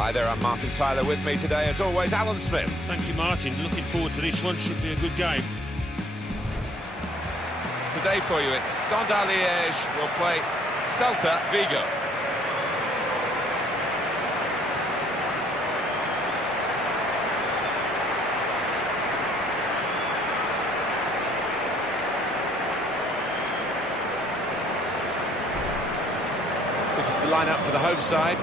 Hi there, I'm Martin Tyler. With me today, as always, Alan Smith. Thank you, Martin. Looking forward to this one. Should be a good game. Today for you, it's Standard Liège will play Celta Vigo. This is the lineup for the home side.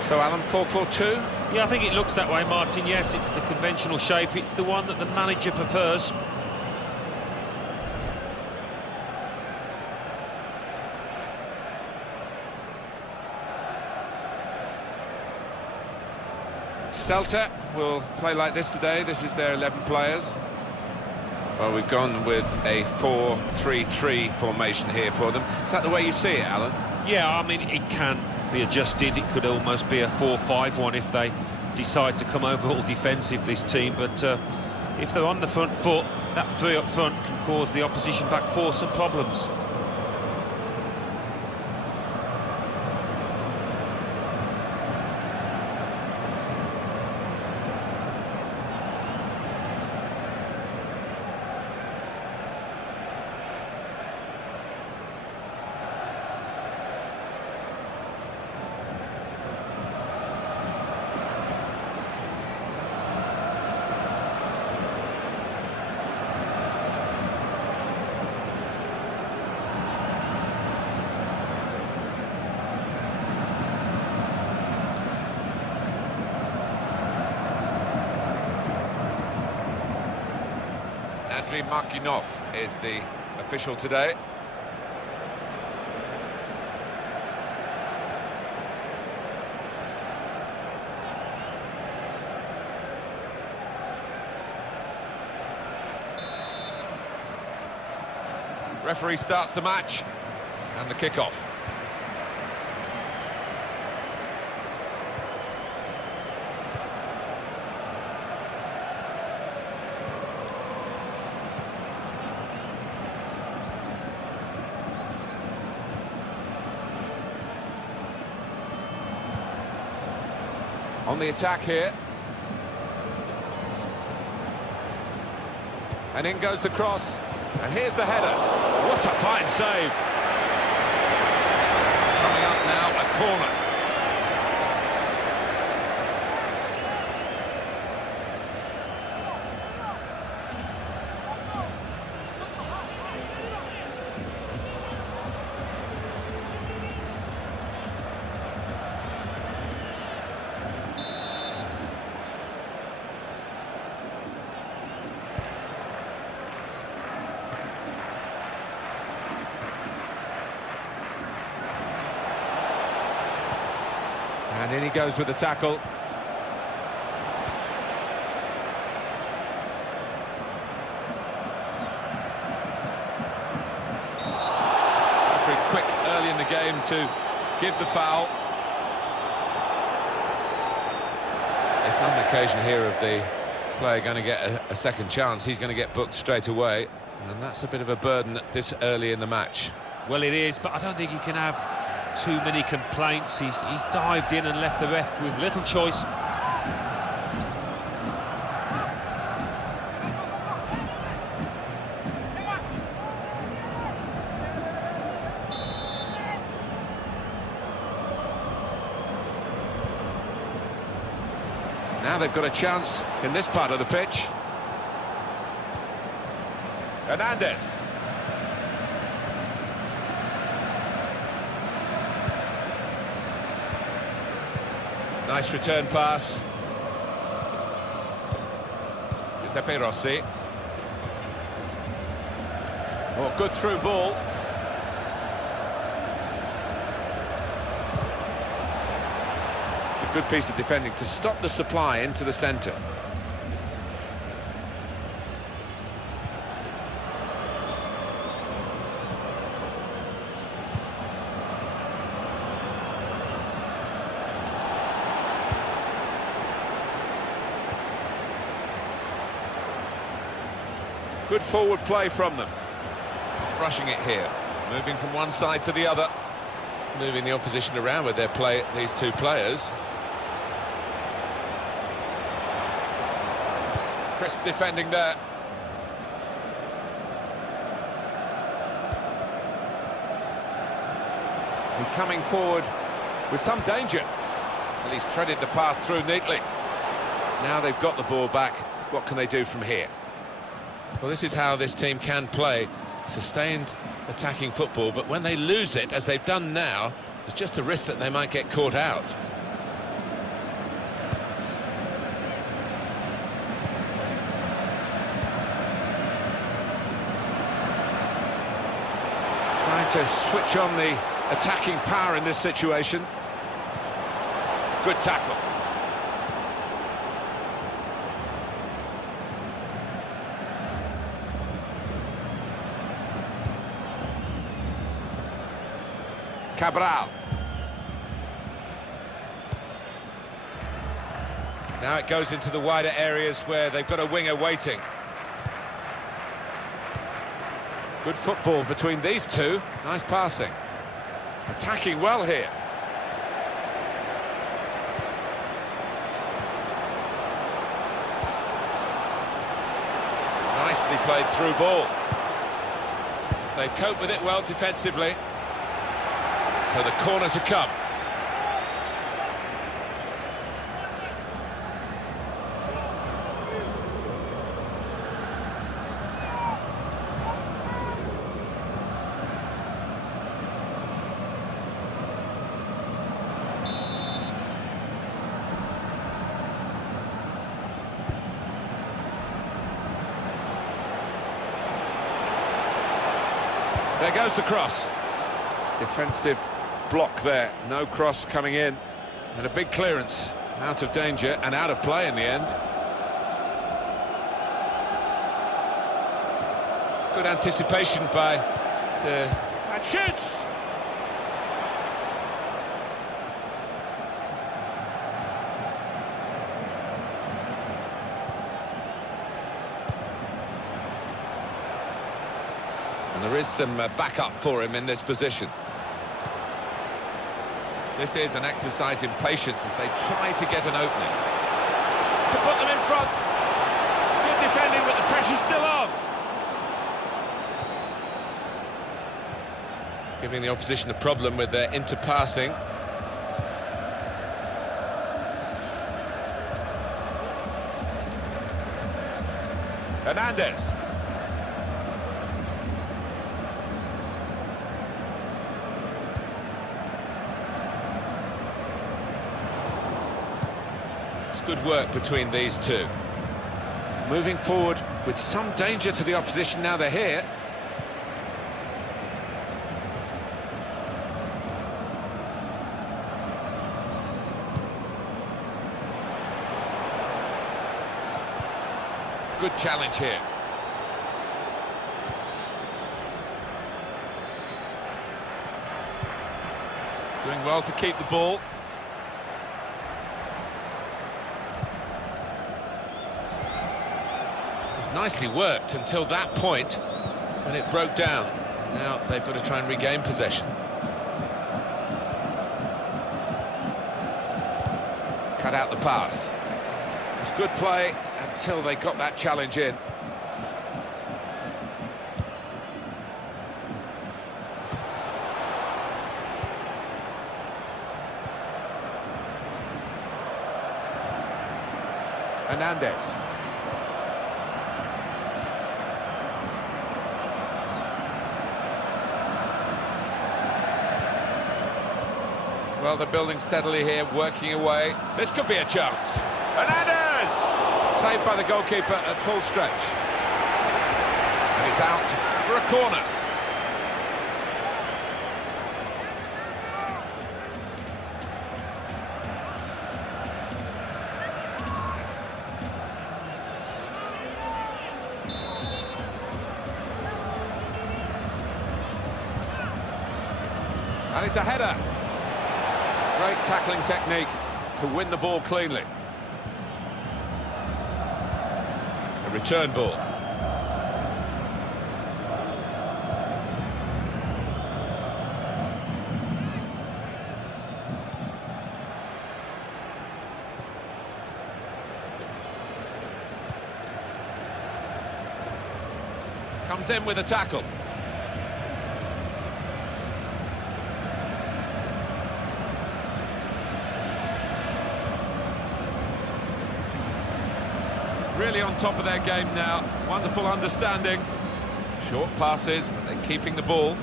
So, Alan, 4-4-2? Yeah, I think it looks that way, Martin. Yes, it's the conventional shape. It's the one that the manager prefers. Celta will play like this today. This is their 11 players. Well, we've gone with a 4-3-3 formation here for them. Is that the way you see it, Alan? Yeah, I mean, it can be adjusted. It could almost be a 4-5-1 if they decide to come over all defensive, this team. But if they're on the front foot, that three up front can cause the opposition back four some problems. Andriy Markinov is the official today. Referee starts the match and the kick-off. On the attack here. And in goes the cross. And here's the header. What a fine save. Coming up now, a corner. And in he goes with the tackle. Referee quick early in the game to give the foul. It's not an occasion here of the player going to get a second chance. He's going to get booked straight away. And that's a bit of a burden this early in the match. Well, it is, but I don't think he can have too many complaints. He's dived in and left the ref with little choice. Now they've got a chance in this part of the pitch. Hernandez. Nice return pass. Giuseppe Rossi. Oh, good through ball. It's a good piece of defending to stop the supply into the centre. Good forward play from them. Rushing it here, moving from one side to the other, moving the opposition around with their play, these two players. Crisp defending there. He's coming forward with some danger. And he's threaded the path through neatly. Now they've got the ball back. What can they do from here? Well, this is how this team can play. Sustained attacking football, but when they lose it, as they've done now, there's just a risk that they might get caught out. Trying to switch on the attacking power in this situation. Good tackle. Cabral. Now it goes into the wider areas where they've got a winger waiting. Good football between these two. Nice passing. Attacking well here. Nicely played through ball. They cope with it well defensively. So the corner to come. There goes the cross. Defensive block there, no cross coming in, and a big clearance, out of danger and out of play in the end. Good anticipation by the... and shoots! And there is some backup for him in this position. This is an exercise in patience as they try to get an opening. To put them in front. Good defending, but the pressure's still on. Giving the opposition a problem with their interpassing. Hernandez. Good work between these two. Moving forward with some danger to the opposition now they're here. Good challenge here. Doing well to keep the ball. Nicely worked until that point when it broke down. Now they've got to try and regain possession. Cut out the pass. It was good play until they got that challenge in. Hernandez. Well, they're building steadily here, working away. This could be a chance. Hernandez! Saved by the goalkeeper at full stretch. And it's out for a corner. And it's a header. Great tackling technique to win the ball cleanly. A return ball. Comes in with a tackle. Really on top of their game now. Wonderful understanding. Short passes, but they're keeping the ball.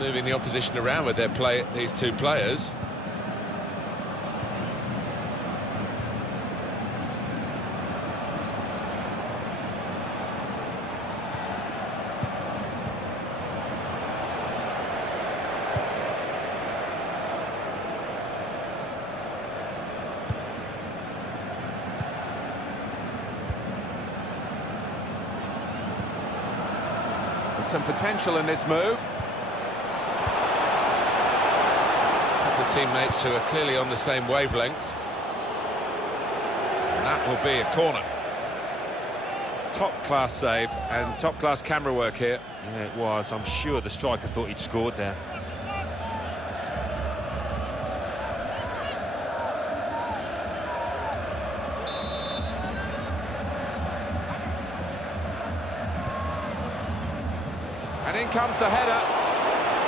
Moving the opposition around with these two players. There's some potential in this move. The teammates who are clearly on the same wavelength. And that will be a corner. Top-class save and top-class camera work here. Yeah, it was. I'm sure the striker thought he'd scored there. And in comes the header.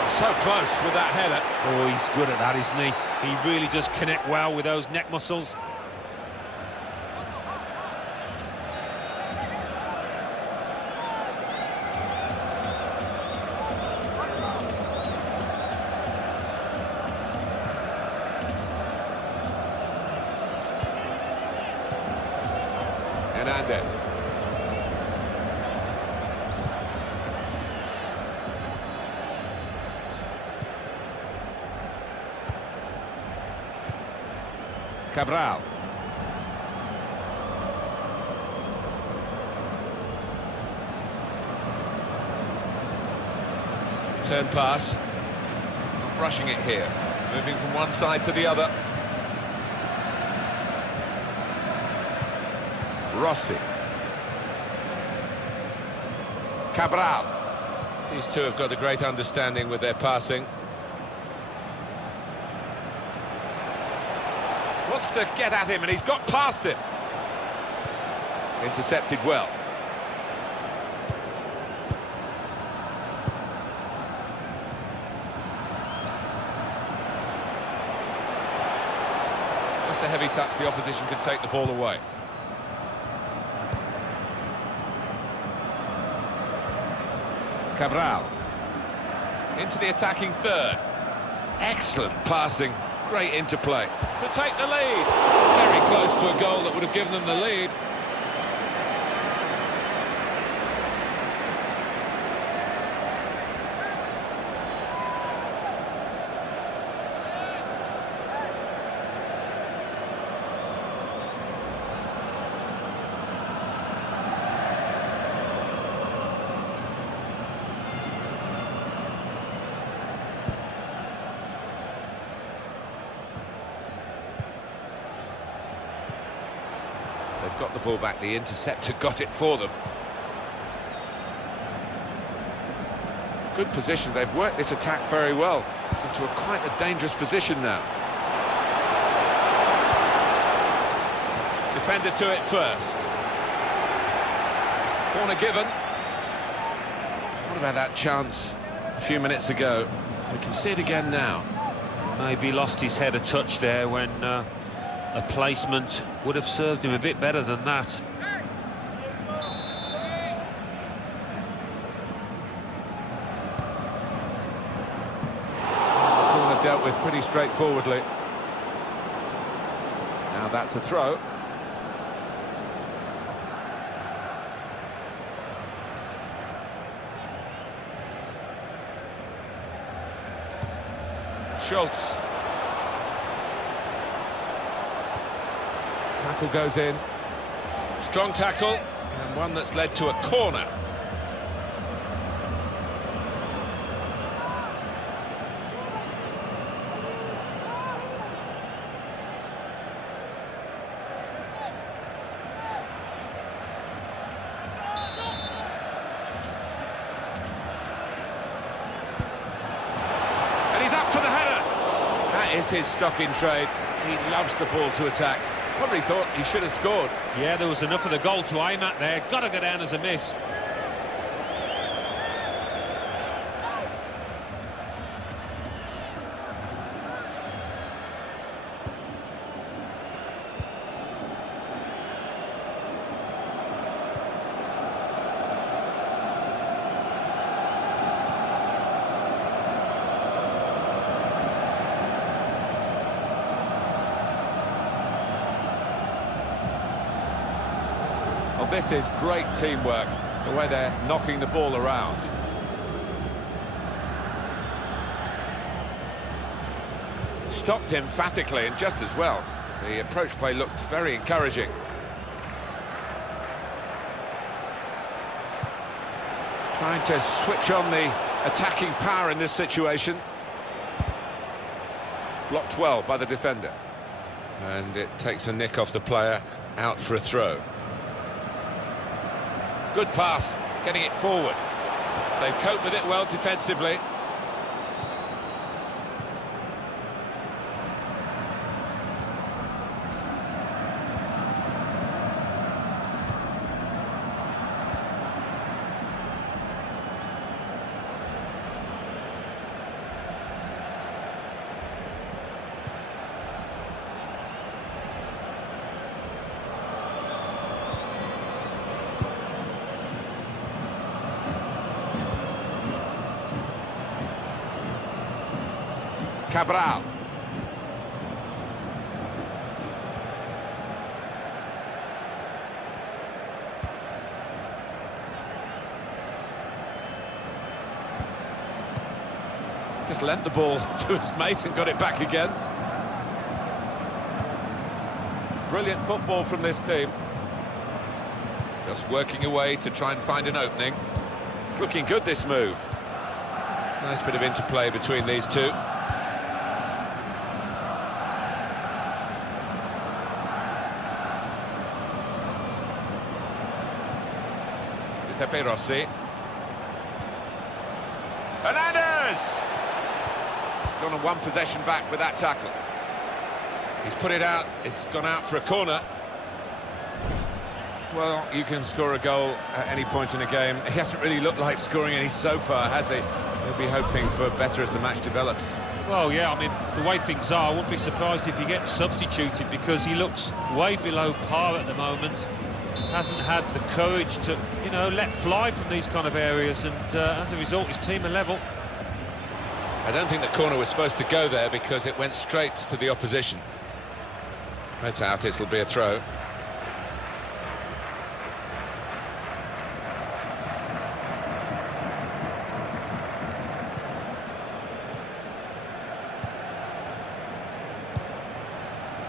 So close with that header. Oh, he's good at that, isn't he? He really does connect well with those neck muscles. Hernandez. Cabral. Turn pass. Not rushing it here. Moving from one side to the other. Rossi. Cabral. These two have got a great understanding with their passing. Wants to get at him, and he's got past him. Intercepted well. Just a heavy touch, the opposition could take the ball away. Cabral. Into the attacking third. Excellent passing. Great interplay to take the lead. Very close to a goal that would have given them the lead. They've got the ball back, the interceptor got it for them. Good position, they've worked this attack very well into quite a dangerous position now. Defender to it first. Corner given. What about that chance a few minutes ago? We can see it again now. Maybe lost his head a touch there when a placement would have served him a bit better than that. Corner dealt with pretty straightforwardly. Now that's a throw. Schultz. Tackle goes in. Strong tackle, and one that's led to a corner. And he's up for the header. That is his stock in trade. He loves the ball to attack. Probably thought he should have scored. Yeah, there was enough of the goal to aim at there. Got to go down as a miss. Well, this is great teamwork, the way they're knocking the ball around. Stopped emphatically and just as well. The approach play looked very encouraging. Trying to switch on the attacking power in this situation. Blocked well by the defender. And it takes a nick off the player, out for a throw. Good pass, getting it forward. They've coped with it well defensively. Cabral. Just lent the ball to his mate and got it back again. Brilliant football from this team. Just working away to try and find an opening. It's looking good, this move. Nice bit of interplay between these two. Giuseppe Rossi. Hernandez! Gone on one possession back with that tackle. He's put it out, it's gone out for a corner. Well, you can score a goal at any point in a game. He hasn't really looked like scoring any so far, has he? He'll be hoping for better as the match develops. Well, yeah, I mean, the way things are, I wouldn't be surprised if he gets substituted because he looks way below par at the moment. Hasn't had the courage to, you know, let fly from these kind of areas, and as a result, his team are level. I don't think the corner was supposed to go there because it went straight to the opposition. That's out, it'll be a throw.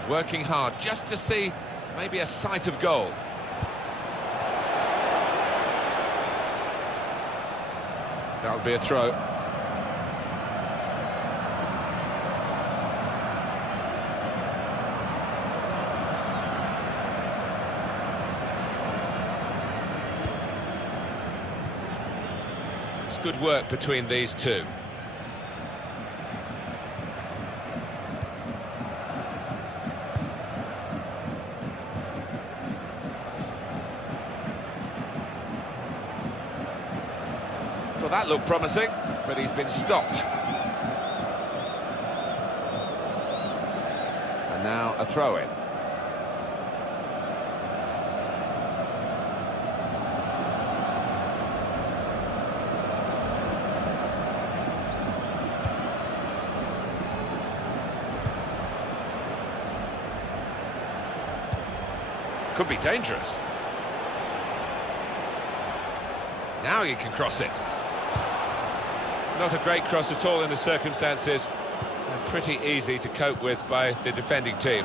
Working hard just to see maybe a sight of goal. That would be a throw. It's good work between these two. Well, that looked promising, but he's been stopped. And now a throw-in. Could be dangerous. Now you can cross it. Not a great cross at all in the circumstances, and pretty easy to cope with by the defending team.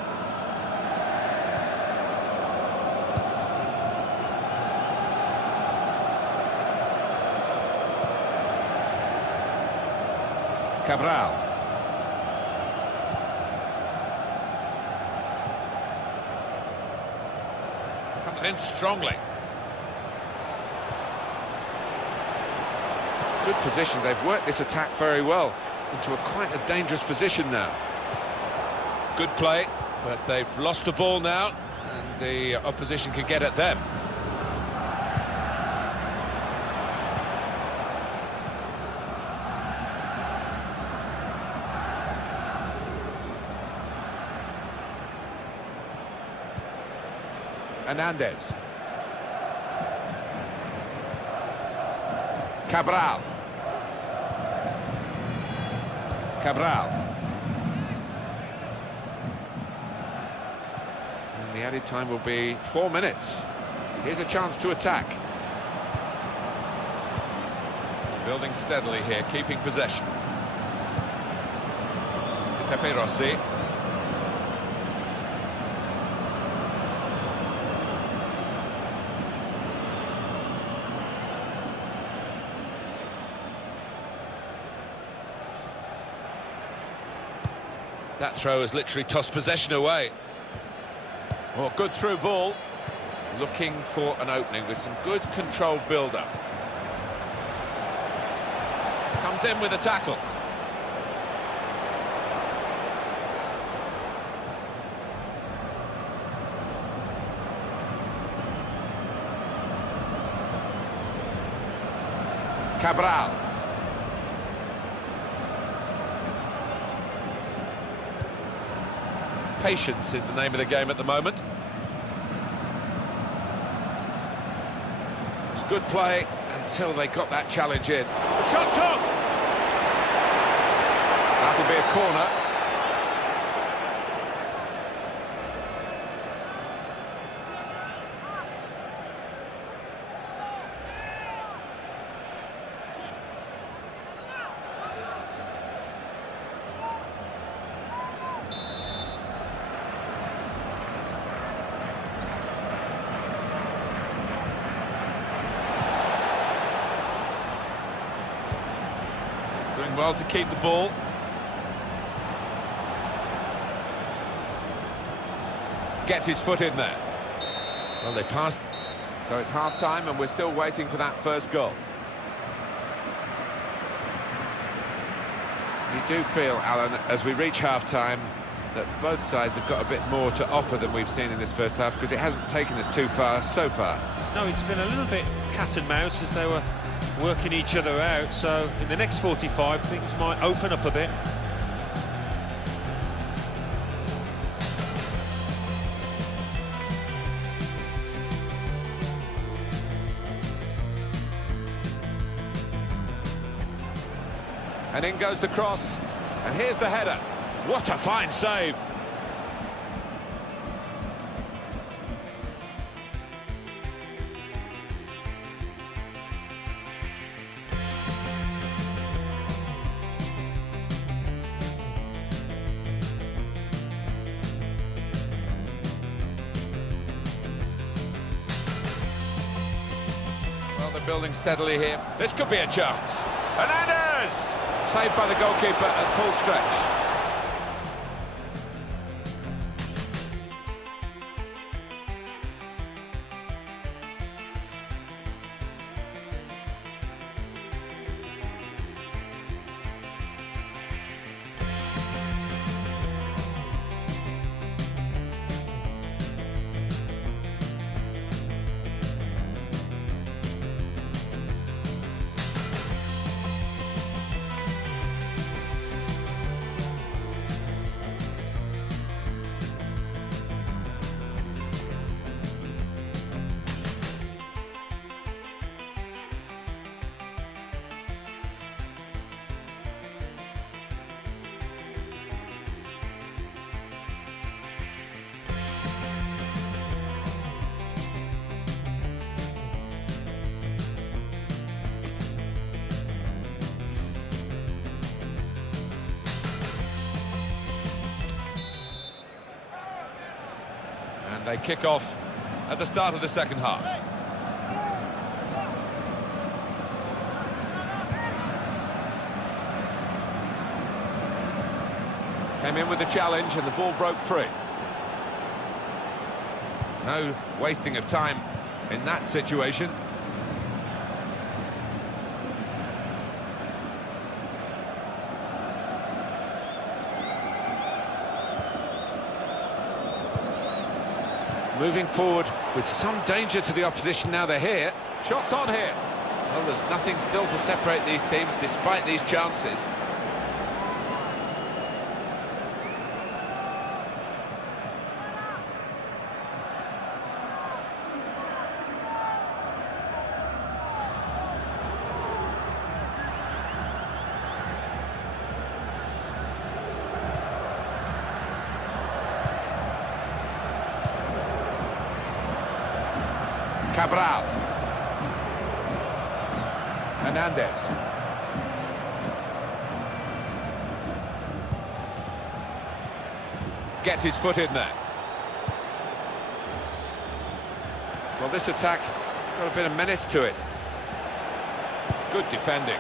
Cabral. Comes in strongly. Good position, they've worked this attack very well into quite a dangerous position now. Good play, but they've lost the ball now, and the opposition can get at them. Hernandez. Cabral. Cabral. And the added time will be 4 minutes. Here's a chance to attack. Building steadily here, keeping possession. Giuseppe Rossi. That throw has literally tossed possession away. Oh, good through ball. Looking for an opening with some good controlled build-up. Comes in with a tackle. Cabral. Patience is the name of the game at the moment. It's good play until they got that challenge in. The shot's on! That'll be a corner. Doing well to keep the ball. Gets his foot in there. Well, they passed. So it's half-time and we're still waiting for that first goal. You do feel, Alan, as we reach half-time, that both sides have got a bit more to offer than we've seen in this first half, because it hasn't taken us too far so far. No, it's been a little bit cat and mouse as they were working each other out, so in the next 45 things might open up a bit. And in goes the cross. And here's the header. What a fine save. Well, they're building steadily here. This could be a chance. Hernandez! Saved by the goalkeeper at full stretch. And they kick off at the start of the second half. Came in with the challenge and the ball broke free. No wasting of time in that situation. Moving forward with some danger to the opposition now they're here. Shots on here. Well, there's nothing still to separate these teams despite these chances. Cabral. Hernandez. Gets his foot in there. Well, this attack has got a bit of menace to it. Good defending.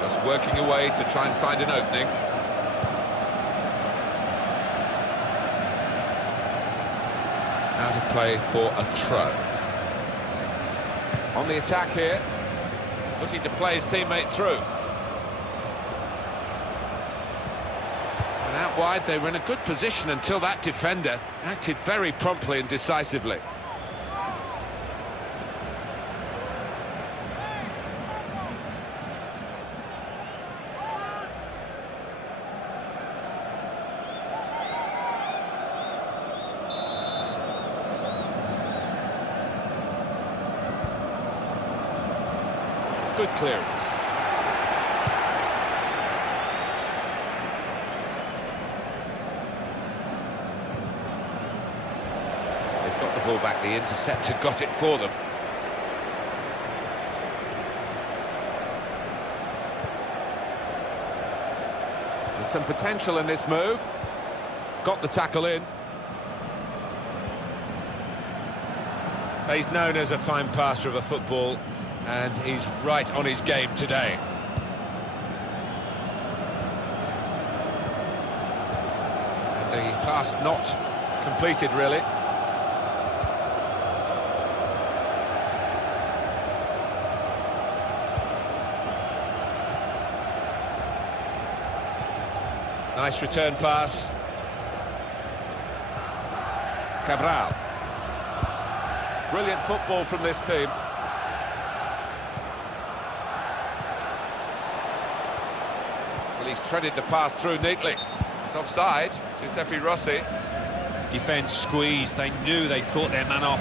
Just working away to try and find an opening. Out of play for a throw. On the attack here, looking to play his teammate through. And out wide, they were in a good position until that defender acted very promptly and decisively. Good clearance. They've got the ball back, the interceptor got it for them. There's some potential in this move. Got the tackle in. He's known as a fine passer of a football, and he's right on his game today. And the pass not completed, really. Nice return pass. Cabral. Brilliant football from this team. He's threaded the pass through neatly. It's offside. Giuseppe Rossi. Defence squeezed. They knew they caught their man off.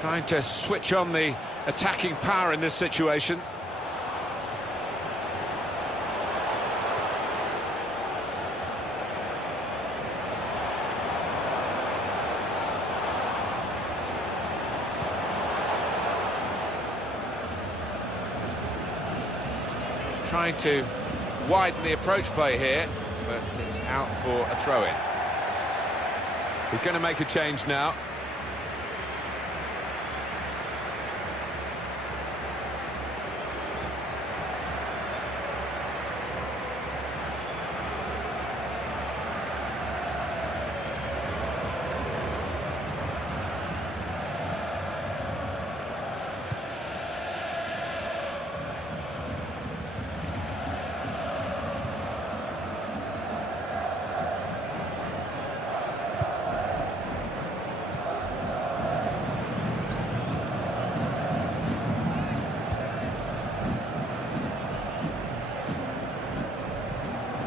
Trying to switch on the attacking power in this situation. Trying to widen the approach play here, but it's out for a throw-in. He's going to make a change now.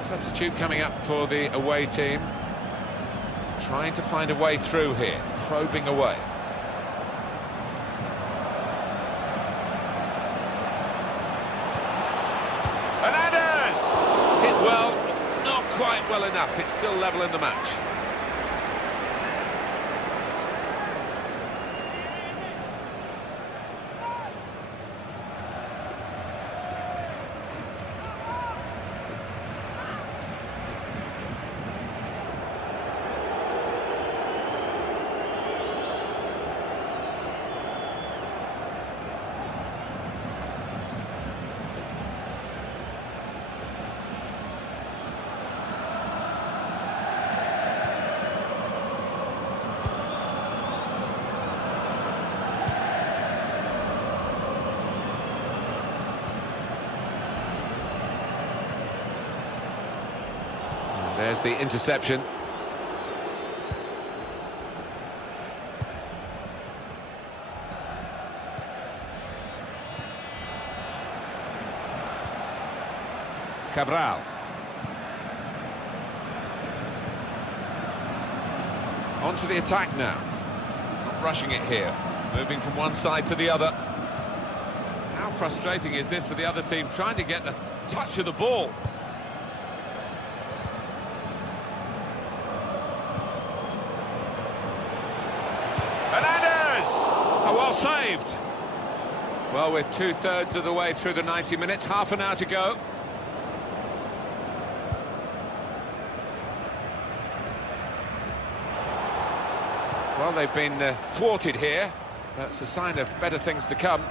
Substitute coming up for the away team. Trying to find a way through here, probing away. Hernandez! Hit well, not quite well enough. It's still level in the match. There's the interception. Cabral. On to the attack now. Not rushing it here. Moving from one side to the other. How frustrating is this for the other team, trying to get the touch of the ball? Hernandez! Oh, well saved. Well, we're two-thirds of the way through the 90 minutes, half an hour to go. Well, they've been thwarted here. That's a sign of better things to come.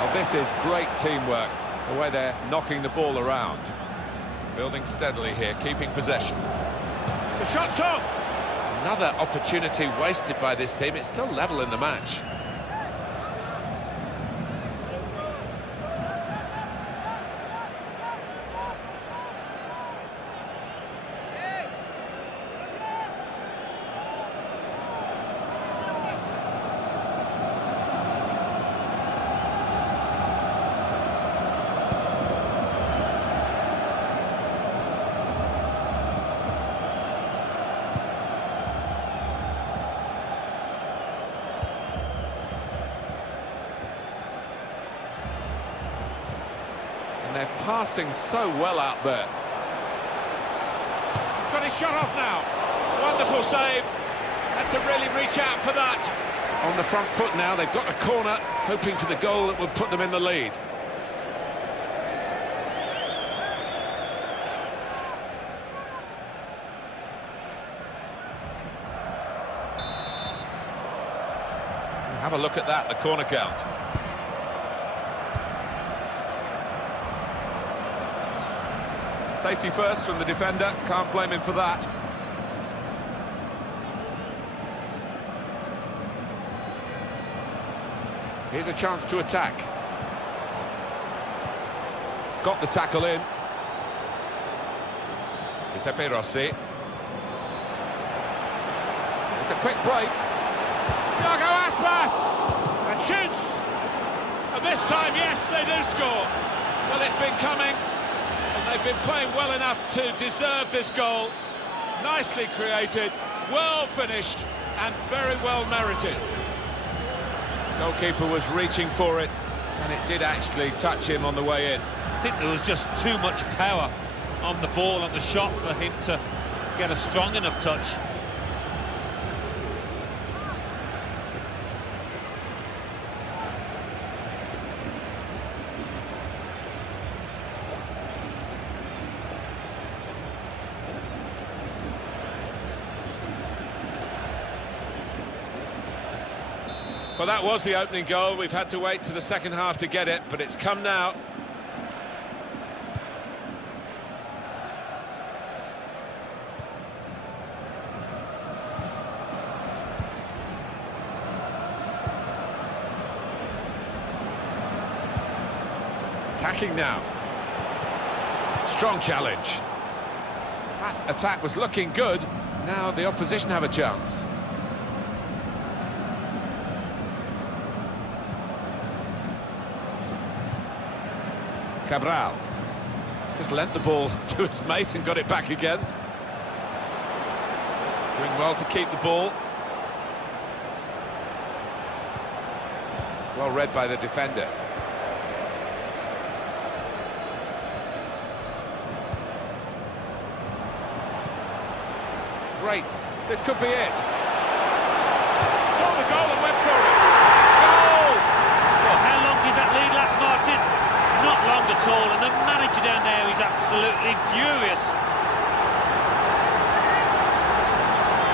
Oh, this is great teamwork, the way they're knocking the ball around. Building steadily here, keeping possession. The shot's on! Another opportunity wasted by this team. It's still level in the match. They're passing so well out there. He's got his shot off now. Wonderful save. Had to really reach out for that. On the front foot now, they've got a corner, hoping for the goal that would put them in the lead. Have a look at that, the corner count. Safety first from the defender, can't blame him for that. Here's a chance to attack. Got the tackle in. Giuseppe Rossi. It's a quick break. Thiago Aspas! And shoots! And this time, yes, they do score. Well, it's been coming. And they've been playing well enough to deserve this goal. Nicely created, well finished, and very well merited. Goalkeeper was reaching for it, and it did actually touch him on the way in. I think there was just too much power on the ball, on the shot, for him to get a strong enough touch. Well, that was the opening goal. We've had to wait to the second half to get it, but it's come now. Attacking now. Strong challenge. That attack was looking good. Now the opposition have a chance. Cabral just lent the ball to his mate and got it back again. Doing well to keep the ball. Well read by the defender. Great, this could be it. Saw the goal and went for it. Goal! Well, how long did that lead last, Martin? Not long at all, and the manager down there is absolutely furious.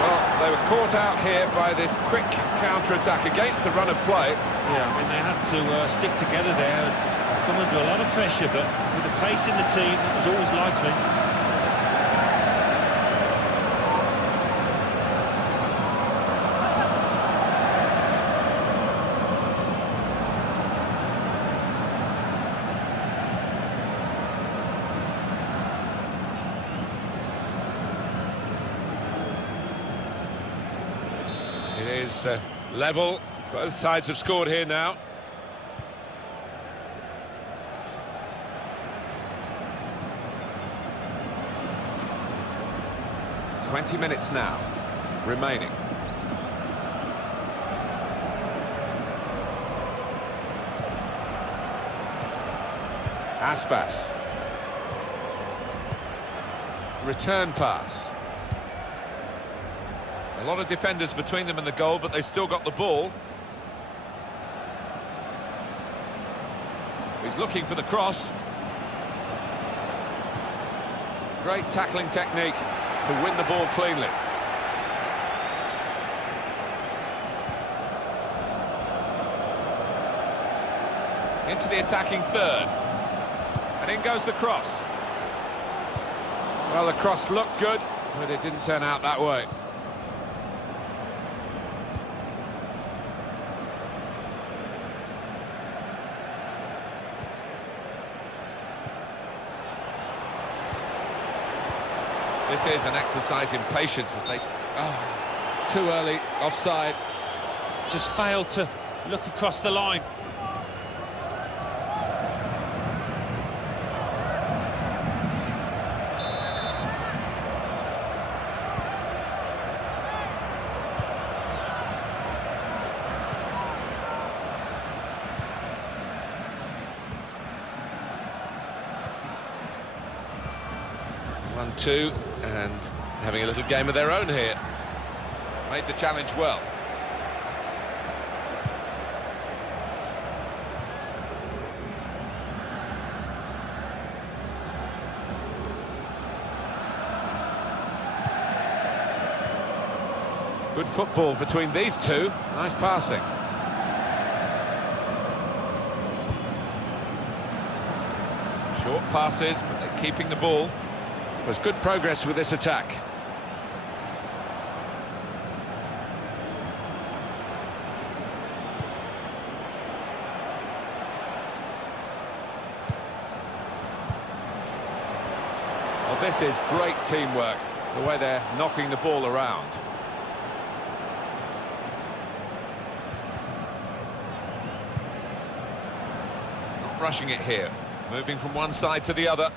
Well, they were caught out here by this quick counter-attack against the run of play. Yeah, I mean, they had to stick together there and come under a lot of pressure, but with the pace in the team, it was always likely. is level. Both sides have scored here now. "20 minutes now remaining. Aspas. Return pass. A lot of defenders between them and the goal, but they still got the ball. He's looking for the cross. Great tackling technique to win the ball cleanly. Into the attacking third. And in goes the cross. Well, the cross looked good, but it didn't turn out that way. This is an exercise in patience as they... too early, offside. Just failed to look across the line. Two, and having a little game of their own here. Made the challenge well. Good football between these two. Nice passing. Short passes, but they're keeping the ball. There's good progress with this attack. Well, this is great teamwork, the way they're knocking the ball around. Not rushing it here, moving from one side to the other.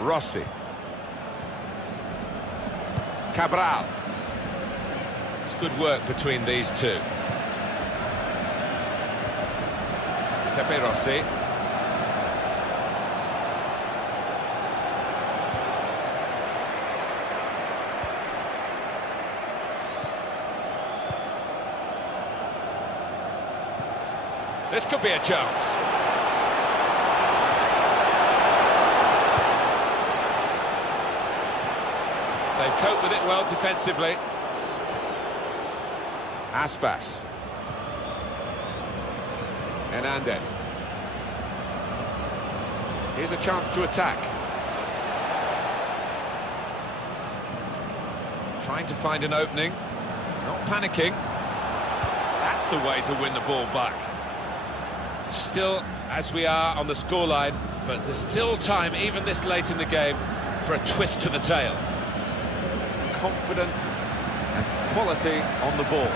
Rossi. Cabral. It's good work between these two. Giuseppe Rossi. This could be a chance. They've coped with it well defensively. Aspas. Hernandez. Here's a chance to attack. Trying to find an opening. Not panicking. That's the way to win the ball back. Still, as we are on the scoreline, but there's still time, even this late in the game, for a twist to the tail. Confident and quality on the ball.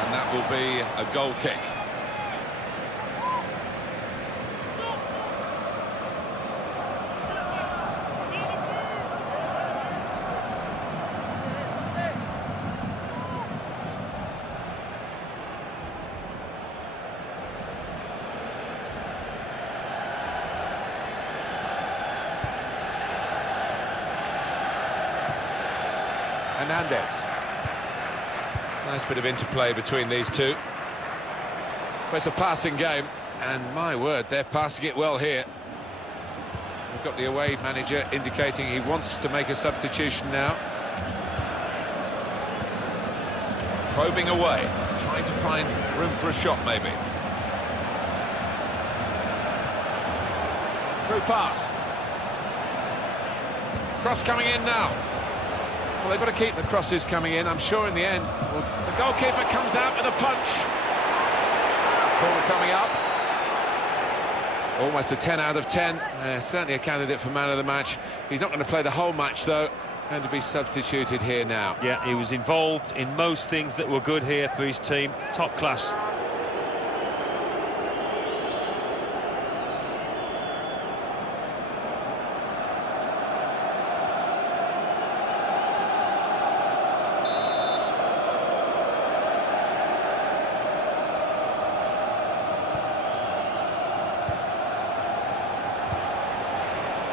And that will be a goal kick. Hernandez. Nice bit of interplay between these two. Well, it's a passing game, and my word, they're passing it well here. We've got the away manager indicating he wants to make a substitution now. Probing away, trying to find room for a shot maybe. Through pass. Cross coming in now. Well, they've got to keep the crosses coming in, I'm sure in the end. Well, the goalkeeper comes out with a punch. Corner coming up. Almost a 10 out of 10. Certainly a candidate for man of the match. He's not going to play the whole match, though. Going to be substituted here now. Yeah, he was involved in most things that were good here for his team. Top class.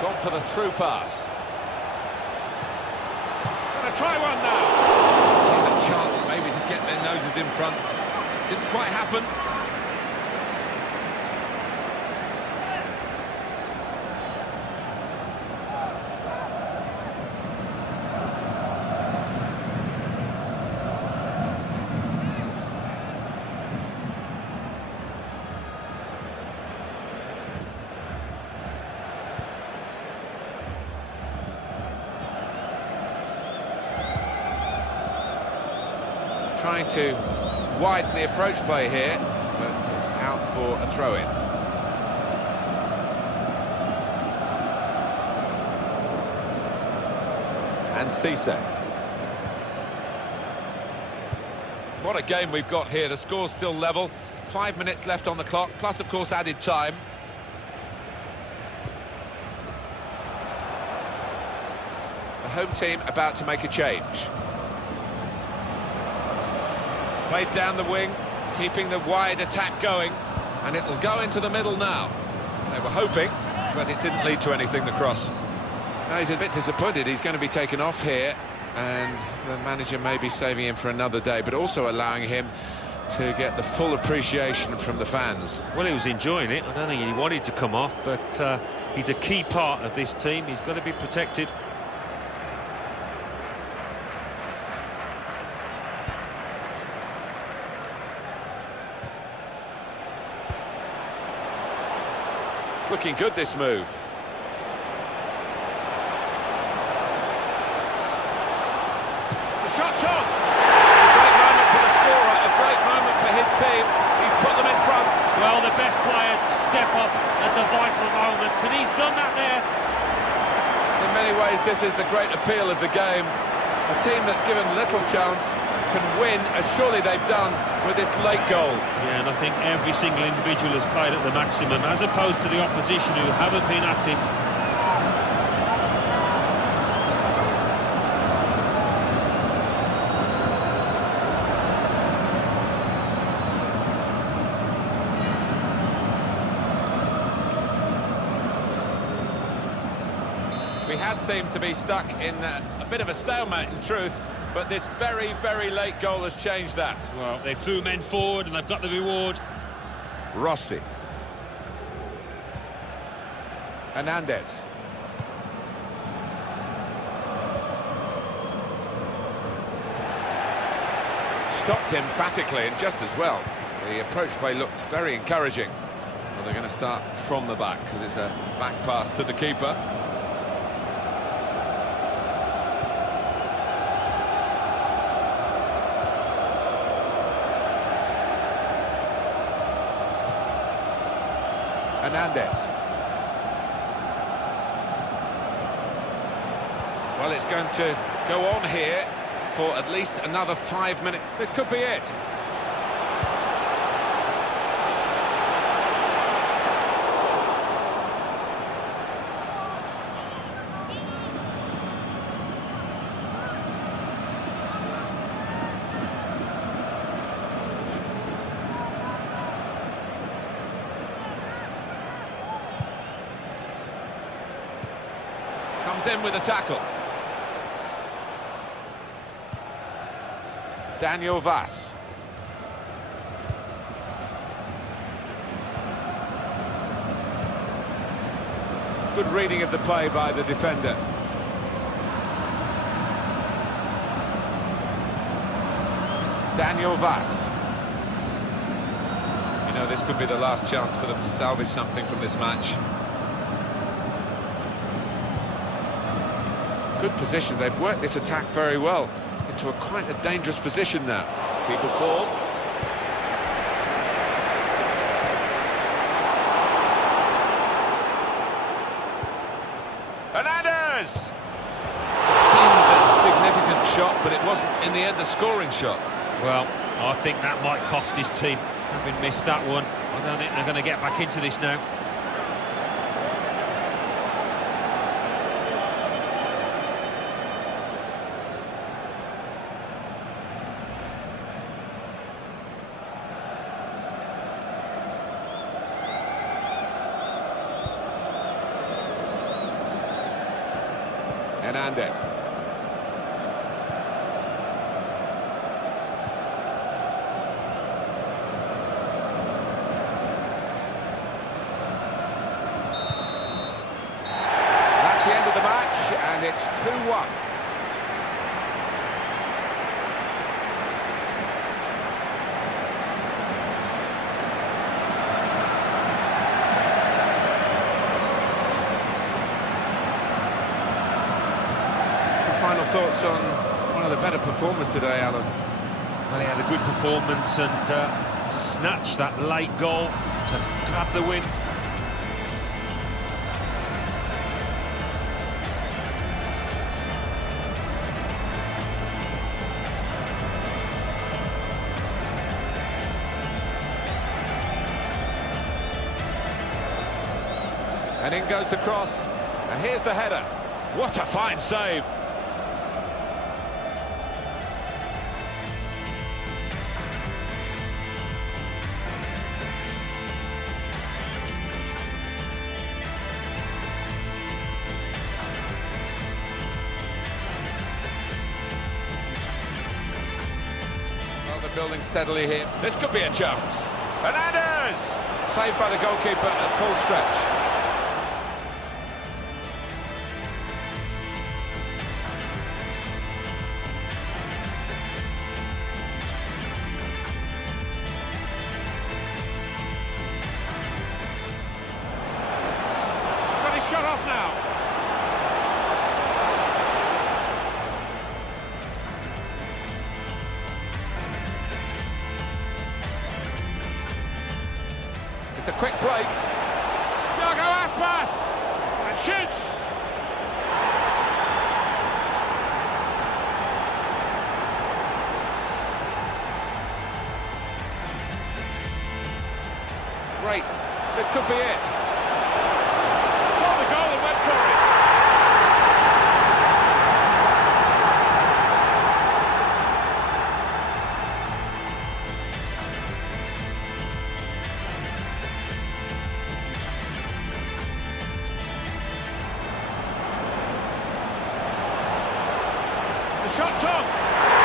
Gone for the through pass. Gonna try one now. Had a chance maybe to get their noses in front. Didn't quite happen. Trying to widen the approach play here, but it's out for a throw-in. And Cisse. What a game we've got here. The score's still level. 5 minutes left on the clock, plus, of course, added time. The home team about to make a change. Played down the wing, keeping the wide attack going, and it'll go into the middle now. They were hoping, but it didn't lead to anything, the cross. Now he's a bit disappointed. He's going to be taken off here, and the manager may be saving him for another day, but also allowing him to get the full appreciation from the fans. Well, he was enjoying it. I don't think he wanted to come off, but he's a key part of this team. He's got to be protected. Looking good, this move. The shot's on. It's a great moment for the scorer, a great moment for his team. He's put them in front. Well, the best players step up at the vital moments, and he's done that there. In many ways, this is the great appeal of the game. A team that's given little chance can win, as surely they've done with this late goal. Yeah, and I think every single individual has played at the maximum, as opposed to the opposition who haven't been at it. We had seemed to be stuck in a bit of a stalemate, in truth, but this very, very late goal has changed that. Well, they threw men forward and they've got the reward. Rossi. Hernandez. Stopped emphatically, and just as well. The approach play looked very encouraging. Well, they're going to start from the back, because it's a back pass to the keeper. Hernandez. Well, it's going to go on here for at least another 5 minutes. This could be it. Comes in with a tackle. Daniel Vass. Good reading of the play by the defender. Daniel Vass. You know, this could be the last chance for them to salvage something from this match. Good position. They've worked this attack very well into quite a dangerous position now. Keeper's ball. shot, but it wasn't in the end a scoring shot. Well, I think that might cost his team, having missed that one. I don't think they're going to get back into this now. Hernandez. That's the end of the match, and it's 2-1. Final thoughts on one of the better performers today, Alan? Well, he had a good performance and snatched that late goal to grab the win. And in goes the cross, and here's the header. What a fine save! Building steadily here. This could be a chance. Hernandez! Saved by the goalkeeper at full stretch. He's got his shot off now. It's a quick break. Thiago Aspas! And shoots! Great. This could be it. Saw the goal and went for it. The shot's on.